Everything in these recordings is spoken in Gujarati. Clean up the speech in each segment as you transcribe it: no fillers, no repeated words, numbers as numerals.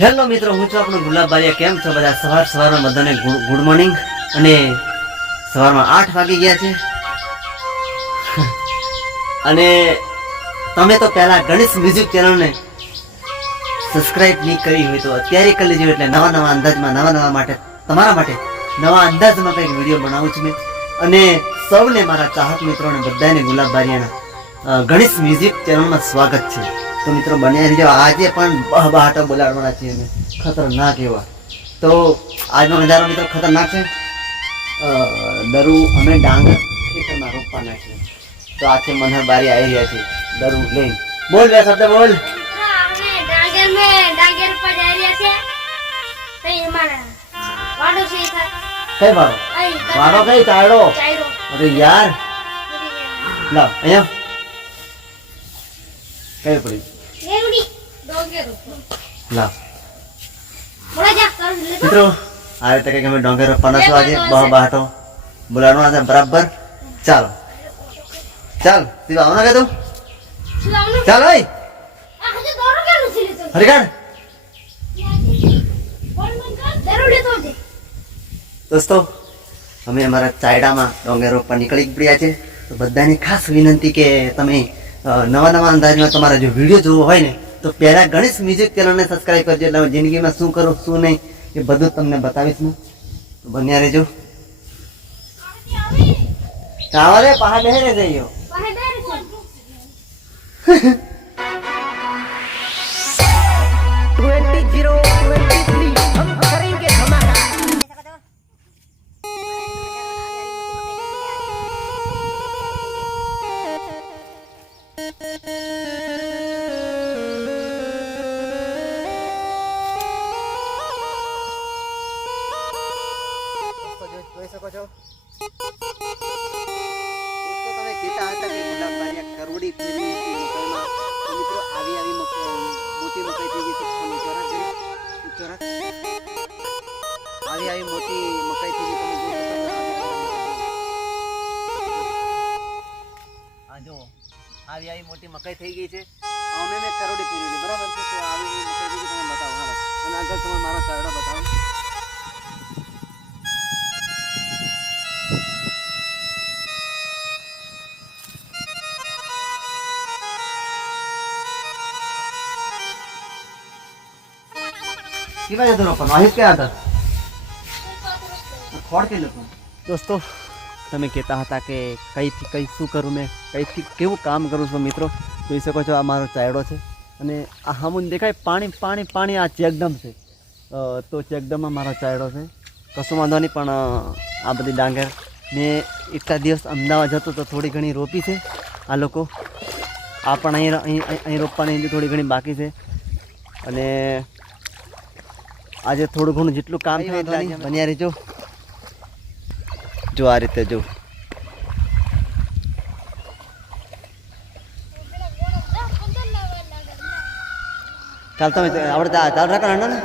હેલો મિત્રો, હું છું આપણો ગુલાબભાઈ. કેમ છો બધા? સવારમાં બધાને ગુડ મોર્નિંગ. અને સવારમાં 8 વાગી ગયા છે. અને તમે તો પહેલા ગણેશ મ્યુઝિક ચેનલને સબસ્ક્રાઇબ નહીં કરી હોય તો અત્યારે કરી લેજો. એટલે નવા અંદાજમાં નવા માટે તમારા માટે નવા અંદાજમાં કંઈક વિડીયો બનાવું છું મેં. અને સૌને મારા ચાહક મિત્રોને બધાને ગુલાબભાઈના ગણેશ મ્યુઝિક ચેનલમાં સ્વાગત છે. તો મિત્રો બન્યા રહેજો. આજે પણ બહાટા બોલાડવાના છીએ અમે, ખતરનાક એવા. તો આજનો નજારો મિત્રો ખતરનાક છે. દરું અમે ડાંગર ખેતરમાં રોપવા નાખીએ. તો આ છે મનહર બારી આવી રહ્યા છે દરું લઈને. બોલ બે શબ્દ બોલ. ડાંગર પર જઈ રહ્યા છે. કઈ અમારા વાડો છે કઈ વાડો? વાડો કઈ? ચાયડો. અરે યાર લાવ અહીંયા કઈ પડી લાવ મિત્રો. આ રીતે કંઈક અમે ડોંગર રોપવાના છું આજે. બહાટો બોલાડવાના છે બરાબર. ચાલો ચાલ તું આવના કે તું ચાલ ભાઈ હરિકાડ. દોસ્તો અમે અમારા ચાયડામાં ડોંગર રોપવા નીકળી પડ્યા છે. તો બધાની ખાસ વિનંતી કે તમે નવા અંદાજમાં તમારા જો વિડીયો જોવો હોય ને તો પહેલા ગણેશ મ્યુઝિક ચેનલને સબસ્ક્રાઇબ કરજો. એટલે જિંદગીમાં શું કરું શું નહીં એ બધું તમને બતાવીશ ને. તો બન્યા રહેજો. આવા રે પહાડ બેહરે જઈયો. જોઈ શકો છો દોસ્તો, તમે કહેતા હતા કે ગુલાબભાઈ કરોડી ફેરવી હતી મકાઈમાં. તો મિત્રો આવી મોટી મકાઈ થઈ ગઈ છે. આવી મોટી મકાઈ થઈ ગઈ. તમે જોઈ શકો આ જો આવી મોટી મકાઈ થઈ ગઈ છે. અમે મેં કરોડી ફેરવી બરાબર છે. તો આવી મકાઈ થઈ ગઈ તમે બતાવો. હાલો અને આગળ તમે મારો ચાયડો બતાવો. દોસ્તો તમે કહેતા હતા કે કઈથી કઈ શું કરું, મેં કઈથી કેવું કામ કરું છું. મિત્રો જોઈ શકો છો આ મારો ચાયડો છે. અને આ હમું દેખાય પાણી પાણી પાણી. આ ચેકડમ છે. તો ચેકડમમાં મારો ચાયડો છે. કશું વાંધો નહીં. પણ આ બધી ડાંગર મેં એટલા દિવસ અમદાવાદ હતો તો થોડી ઘણી રોપી છે આ લોકો. આ પણ અહીં રોપવાની થોડી ઘણી બાકી છે. અને આજે થોડું ઘણું જેટલું કામ થાય બન્યા રહેજો. જો આ રીતે જો ચાલ તમે આપણે ચાલ રાખો ને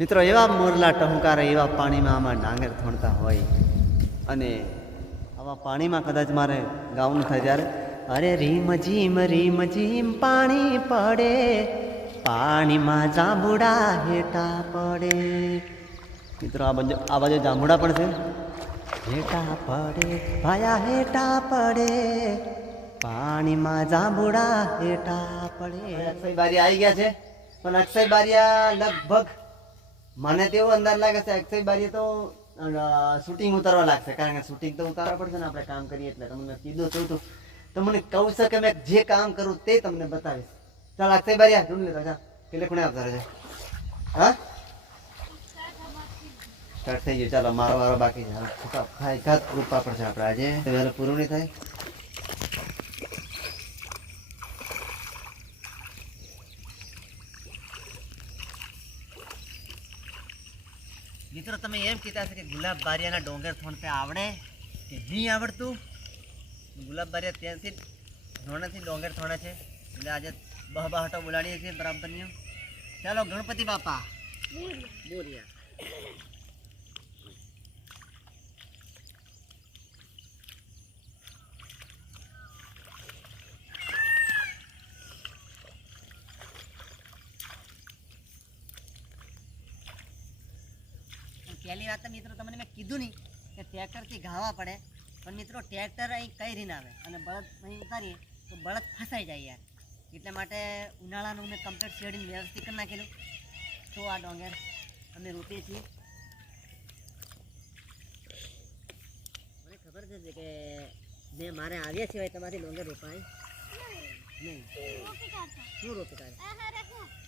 મિત્રો. એવા મોરલા ટહુકારે એવા પાણીમાં આમાં ડાંગર થોડતા હોય. અને આવા પાણીમાં કદાચ મારે ગાવાનું થાય ત્યારે અરે રીમ ઝીમ પાણી પડે, પાણીમાં જાંબુડા હેઠા પડે. મિત્રો આ બાજુ જાંબુડા પણ છે. હેઠા પડે ભાયા હેઠા પડે, પાણીમાં જાંબુડા હેઠા પડે. અક્ષય બારી આવી ગયા છે. પણ અક્ષય બારિયા લગભગ મને તો એવું અંદાજ લાગે છે અક્ષય બારી તો શૂટિંગ ઉતારવા લાગશે. કારણ કે શૂટિંગ તો ઉતારવા પડશે ને આપણે કામ કરીએ એટલે. તમને કીધું છું તો મને કહું છે કે મેં જે કામ કરું તે તમને બતાવીશ. ચાલ અક્ષય બારિયા ઢૂંઢ લેતો. ચાલ કેટલે ખૂણે આવતા રહેજો. હા સ્ટાર્ટ થઈ ગયું. ચાલો મારો વારો બાકી છે. એકાદ રૂપા પડશે આપણે આજે. વહેલું પૂરું નહીં થાય. મિત્રો તમે એમ કહેતા હશે કે ગુલાબ બારિયાના ડોંગર થોડતે આવડે કે નહીં આવડતું. ગુલાબ બારિયા ત્યાંથી ધોણાથી ડોંગર થોડા છે. એટલે આજે બહાટો બોલાડીએ છીએ બરાબરની. ચાલો ગણપતિ બાપા બોલ્યા. પહેલી વાત તો મિત્રો તમને મેં કીધું નહીં કે ટ્રેક્ટરથી ઘાવા પડે, પણ મિત્રો ટ્રેક્ટર અહીં કઈ રીને આવે અને બળદ અહીં ઉતારીએ તો બળદ ફસાઈ જાય યાર. એટલા માટે ઉનાળાનું મેં કમ્પ્લીટ શેડિંગ વ્યવસ્થિત કરી નાખેલું. તો આ ડોંગર અમે રોપીએ છીએ. મને ખબર છે કે મેં મારે આવ્યા સિવાય તમારી ડોંગર રોપાય નહીં. શું રોપી કાઢે?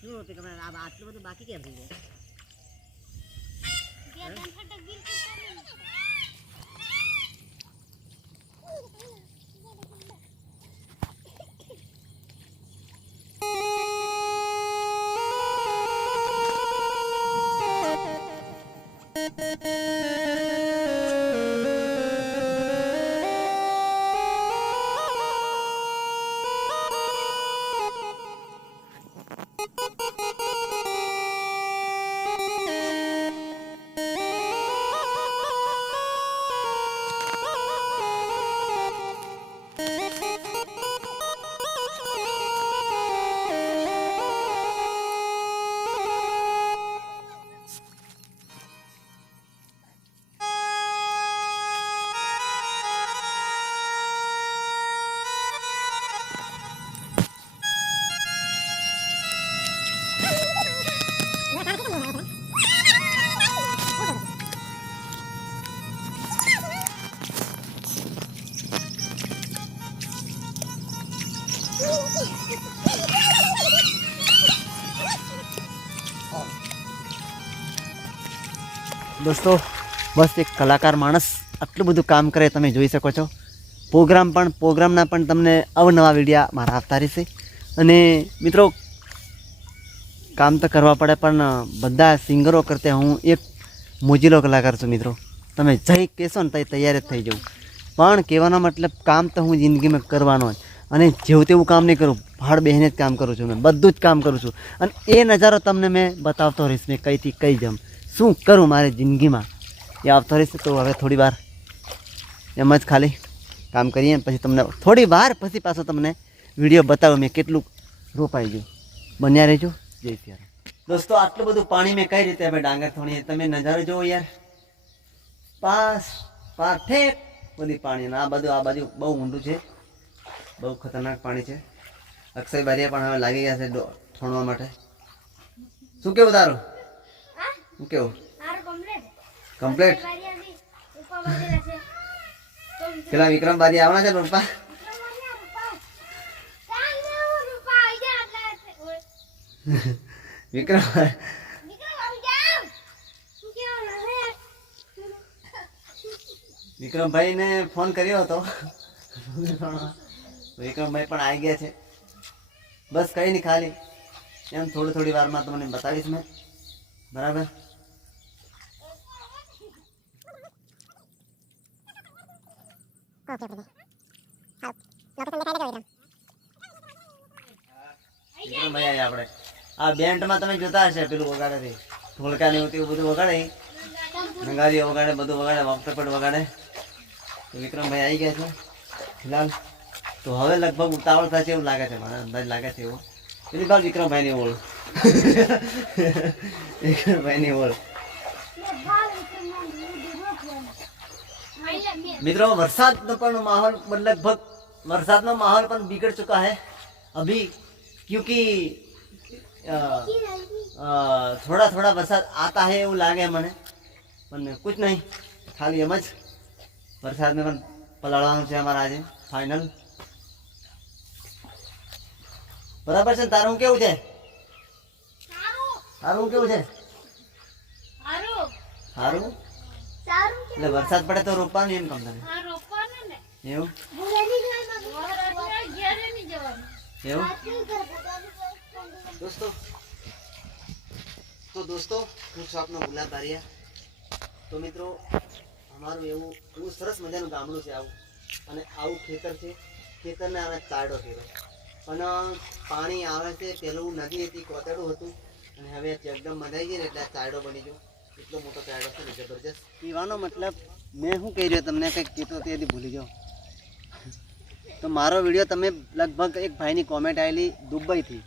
શું રોપી કાઢે? આટલું બધું બાકી કેમ થઈ જાય? દોસ્તો બસ એક કલાકાર માણસ આટલું બધું કામ કરે તમે જોઈ શકો છો. પ્રોગ્રામના પણ તમને અવનવા વિડીયા મારા આવતા રહેશે. અને મિત્રો કામ તો કરવા પડે, પણ બધા સિંગરો કરતાં હું એક મોજીલો કલાકાર છું મિત્રો. તમે જઈ કહેશો ને તો તૈયાર જ થઈ જવું, પણ કહેવાનો મતલબ કામ તો હું જિંદગીમાં કરવાનો જ, અને જેવું તેવું કામ નહીં કરું, ભાડ બેહીને જ કામ કરું છું. મેં બધું જ કામ કરું છું અને એ નજારો તમને મેં બતાવતો રહીશ. મેં કઈથી કઈ જમ શું કરું મારી જિંદગીમાં એ આવતો રહેશે. તો હવે થોડી વાર એમ જ ખાલી કામ કરીએ, પછી તમને થોડી વાર પછી પાછો તમને વિડીયો બતાવું મેં કેટલું રોપાઈ ગયું. બન્યા રહેજો. જય સિયારામ. દોસ્તો આટલું બધું પાણી મેં કઈ રીતે હવે ડાંગર થોડી તમે નજારો જોવો યાર. પાઠેક બધી પાણી. આ બાજુ બહુ ઊંડું છે, બહુ ખતરનાક પાણી છે. અક્ષય બારીયા પણ હવે લાગી ગયા છે થોડવા માટે. શું કેવું તારું? શું કેવું? કમ્પ્લીટ. પેલા વિક્રમ બારી આવવાના છે પપ્પા. વિક્રમભાઈ ને ફોન કર્યો હતો. વિક્રમભાઈ પણ આવી ગયા છે. બસ કઈ નહીં, ખાલી એમ થોડી વારમાં તમને બતાવીશ મેં. બરાબર. વિક્રમભાઈ આપણે આ બેન્ડમાં તમે જોતા હશે પેલું વગાડે છે ઢોલકા ને એવું બધું વગાડે, નગારીઓ વગાડે, બધું વગાડે, વક્તપટ વગાડે. તો વિક્રમભાઈ આવી ગયા છે ફિલહાલ. તો હવે લગભગ ઉતાવળ થશે એવું લાગે છે, મને અંદાજ લાગે છે એવો. પેલી બાર વિક્રમભાઈની ઓળ. વિક્રમભાઈની ઓળ. મિત્રો વરસાદનો પણ માहौल लगभग वरसाद माहौल पर बिगड़ चुका है अभी, क्योंकि थोड़ा थोड़ा वरसाद आता है वो लागे मैंने, पर कुछ नहीं, खाली एम ज वरसाद में पण पलळવાનું છે અમારા આજે ફાઇનલ. બરાબર છે. તારું કેવું છે? તારું કેવું છે? સારું. એટલે વરસાદ પડે તો રોપવાનું એમ કામ તને? એવું એવું. દોસ્તો હું છું આપનો ગુલાબ બારિયા. તો મિત્રો અમારું એવું સરસ મજાનું ગામડું છે આવું, અને આવું ખેતર છે. ખેતરને આને ચારડો કહેવાય. પણ પાણી આવે છે પેલું નદી હતી, કોતરડું હતું, અને હવે એકદમ મજાઈ ગઈ ને એટલે આ ચારડો બની ગયો. એટલો મોટો ચારડો છે ને જબરજસ્ત. પીવાનો મતલબ મેં શું કહી રહ્યો તમને, કંઈક કીધું તેથી ભૂલી ગયો. તો મારો વિડીયો તમે લગભગ એક ભાઈની કોમેન્ટ આવેલી દુબઈથી,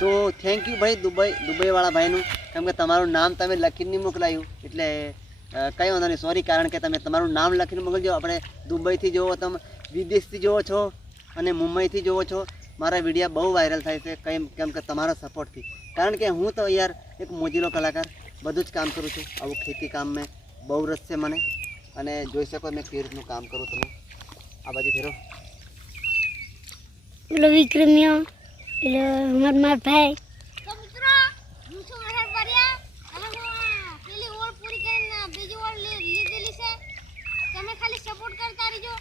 તો થેન્ક યુ ભાઈ દુબઈવાળા ભાઈનું, કેમ કે તમારું નામ તમે લખીને નહીં મોકલાયું, એટલે કંઈ વાંધો નહીં, સોરી. કારણ કે તમે તમારું નામ લખીને મોકલજો. આપણે દુબઈથી જોવો, તમે વિદેશથી જોવો છો અને મુંબઈથી જોવો છો. મારા વિડીયો બહુ વાયરલ થાય છે કેમ કે તમારા સપોર્ટથી. કારણ કે હું તો યાર એક મોજીલો કલાકાર, બધું જ કામ કરું છું. આવું ખેતી કામ મેં બહુ રસ છે મને, અને જોઈ શકો મેં કેવી રીતનું કામ કરું. તમે આ બાજુ ફેરો. પેલો વિક્રમ્યો, પેલો માર ભાઈ. તો મિત્રો હું છું મહેર બરિયા, અને હું પેલી ઓર પૂરી કરીને બીજી ઓર લીધેલી છે. તમે ખાલી સપોર્ટ કરતા રહેજો.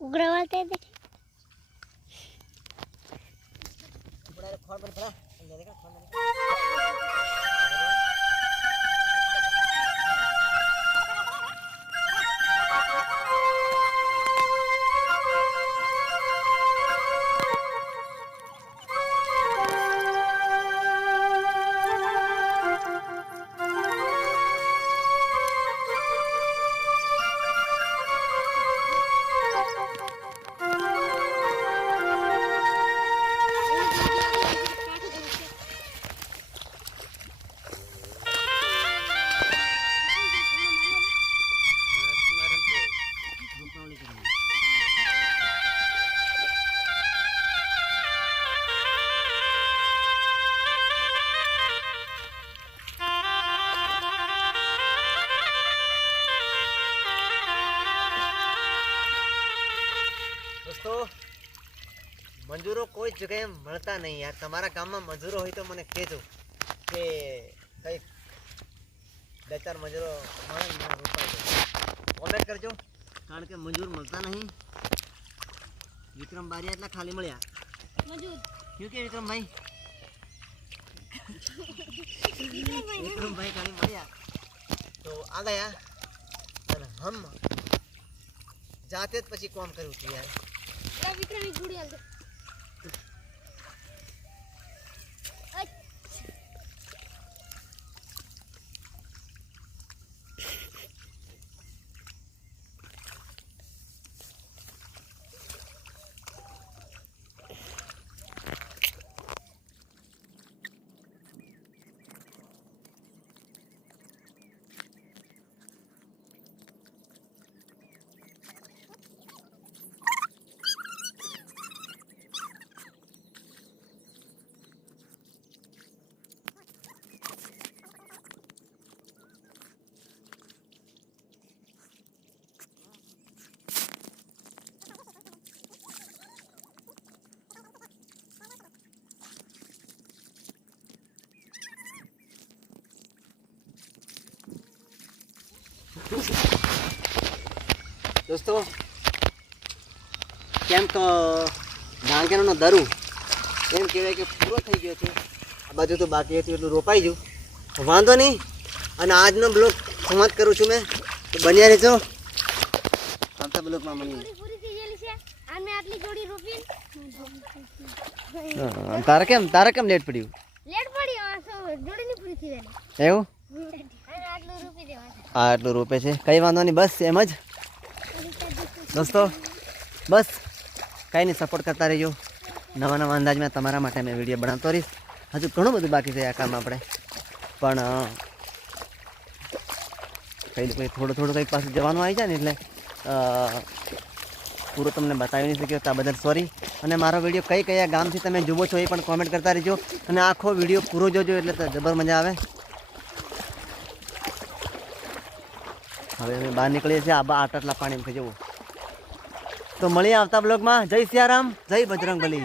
ઉગ્રવાલ તે દે દોસ્તો, મજૂરો કોઈ જગ્યાએ મળતા નહીં યાર. તમારા ગામમાં મજૂરો હોય તો મને કહેજો કે કંઈક બે ચાર મજૂરો મળે મને રોપાઈ દો. કોમેન્ટ કરજો, કારણ કે મજૂર મળતા નહીં. વિક્રમ બારિયા એટલા ખાલી મળ્યા મજૂર. ક્યું કે વિક્રમભાઈ? વિક્રમભાઈ ખાલી મળ્યા તો આ ગયા, અને હમ જાતે જ પછી કોમ કર્યું હતું યાર. વિક્રમ ની ગુડી હાલ દે. દોસ્તો, કેમ તો ડાંગરનો દરું એમ કહેવાય કે પૂરો થઈ ગયો છે. આ બાજુ તો બાકી હતું એટલું રોપાઈ ગયું, વાંધો નહીં. અને આજનો બ્લોગ સમાપ્ત કરું છું મેં, તો બન્યા રહેજો. આવતા બ્લોગમાં મળીએ. પૂરી થઈ ગયેલી છે. આને આટલી જોડી રોપી. તારે કેમ લેટ પડ્યું? લેટ પડી આ જોડી ની પૂરી થઈ ગયેલી. એવું? આને આટલું રોપી દેવાનું. આ એટલું રોપે છે, કંઈ વાંધો નહીં. બસ એમ જ દોસ્તો, બસ કંઈ નહીં, સપોર્ટ કરતા રહેજો. નવા નવા અંદાજમાં તમારા માટે મેં વિડીયો બનાવતો રહીશ. હજુ ઘણું બધું બાકી છે આ કામ આપણે, પણ કંઈ થોડું કંઈક પાસે જવાનું આવી જાય ને એટલે પૂરું તમને બતાવી નહીં શક્યો. તો આ બદલ સોરી. અને મારો વિડીયો કયા ગામથી તમે જુઓ છો એ પણ કોમેન્ટ કરતા રહેજો. અને આખો વિડીયો પૂરો જોજો એટલે તો જબર મજા આવે. હવે અમે બહાર નીકળીએ છીએ આટલા પાણીમાં જવું. તો મળીએ આવતા બ્લોગમાં. જય સિયારામ, જય બજરંગબલી.